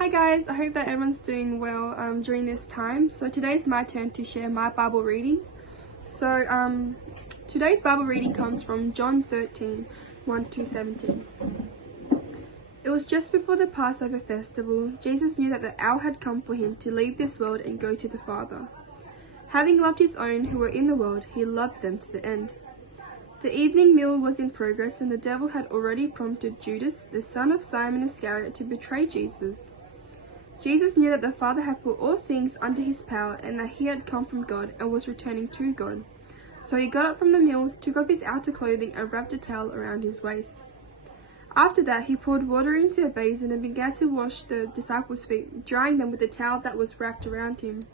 Hi guys, I hope that everyone's doing well during this time. So today's my turn to share my Bible reading. So today's Bible reading comes from John 13, 1-17. It was just before the Passover festival. Jesus knew that the hour had come for him to leave this world and go to the Father. Having loved his own who were in the world, he loved them to the end. The evening meal was in progress, and the devil had already prompted Judas, the son of Simon Iscariot, to betray Jesus. Jesus knew that the Father had put all things under his power and that he had come from God and was returning to God. So he got up from the meal, took off his outer clothing and wrapped a towel around his waist. After that, he poured water into a basin and began to wash the disciples' feet, drying them with the towel that was wrapped around him.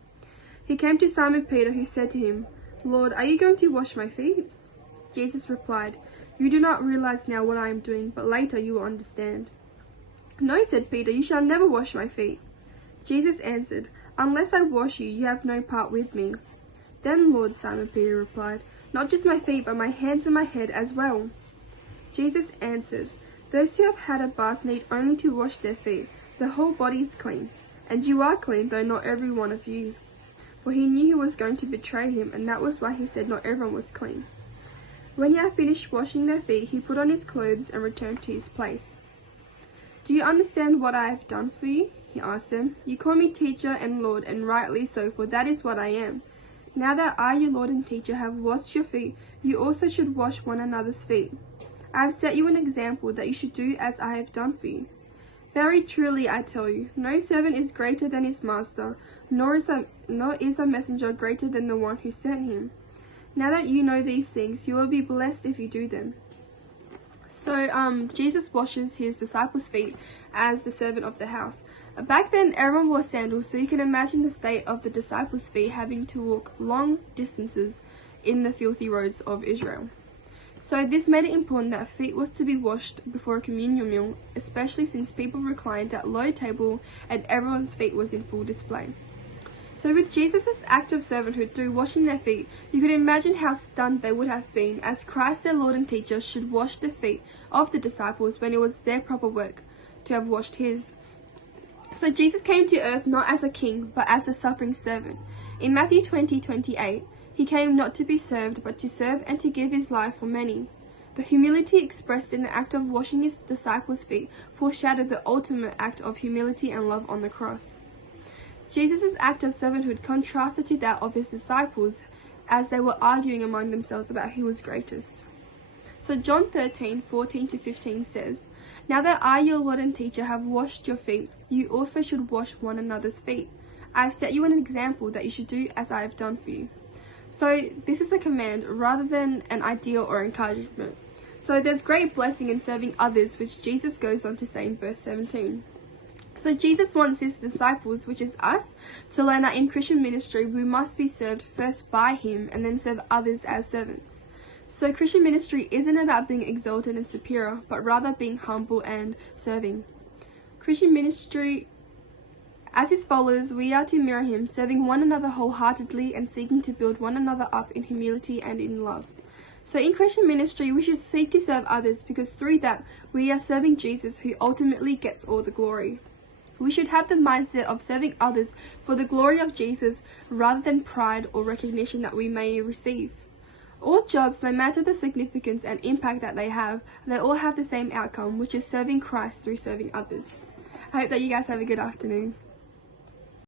He came to Simon Peter, who said to him, "Lord, are you going to wash my feet?" Jesus replied, "You do not realize now what I am doing, but later you will understand." "No," said Peter, "you shall never wash my feet." Jesus answered, "Unless I wash you, you have no part with me." "Then, Lord," Simon Peter replied, "not just my feet, but my hands and my head as well." Jesus answered, "Those who have had a bath need only to wash their feet. The whole body is clean. And you are clean, though not every one of you." For he knew who was going to betray him, and that was why he said not everyone was clean. When he had finished washing their feet, he put on his clothes and returned to his place. "Do you understand what I have done for you?" he asked them. "You call me teacher and Lord, and rightly so, for that is what I am. Now that I, your Lord and teacher, have washed your feet, you also should wash one another's feet. I have set you an example that you should do as I have done for you. Very truly I tell you, no servant is greater than his master, nor is a messenger greater than the one who sent him. Now that you know these things, you will be blessed if you do them." So Jesus washes his disciples' feet as the servant of the house. Back then, everyone wore sandals, so you can imagine the state of the disciples' feet having to walk long distances in the filthy roads of Israel. So this made it important that feet was to be washed before a communion meal, especially since people reclined at low table and everyone's feet was in full display. So with Jesus' act of servanthood through washing their feet, you could imagine how stunned they would have been, as Christ their Lord and teacher should wash the feet of the disciples when it was their proper work to have washed his. So Jesus came to earth not as a king, but as a suffering servant. In Matthew 20:28, he came not to be served, but to serve and to give his life for many. The humility expressed in the act of washing his disciples' feet foreshadowed the ultimate act of humility and love on the cross. Jesus' act of servanthood contrasted to that of his disciples, as they were arguing among themselves about who was greatest. So John 13:14-15 says, "Now that I, your Lord and teacher, have washed your feet, you also should wash one another's feet. I have set you an example that you should do as I have done for you." So this is a command rather than an ideal or encouragement. So there's great blessing in serving others, which Jesus goes on to say in verse 17. So Jesus wants his disciples, which is us, to learn that in Christian ministry we must be served first by him and then serve others as servants. So Christian ministry isn't about being exalted and superior, but rather being humble and serving. Christian ministry, as his followers, we are to mirror him, serving one another wholeheartedly and seeking to build one another up in humility and in love. So in Christian ministry, we should seek to serve others, because through that, we are serving Jesus, who ultimately gets all the glory. We should have the mindset of serving others for the glory of Jesus rather than pride or recognition that we may receive. All jobs, no matter the significance and impact that they all have the same outcome, which is serving Christ through serving others. I hope that you guys have a good afternoon.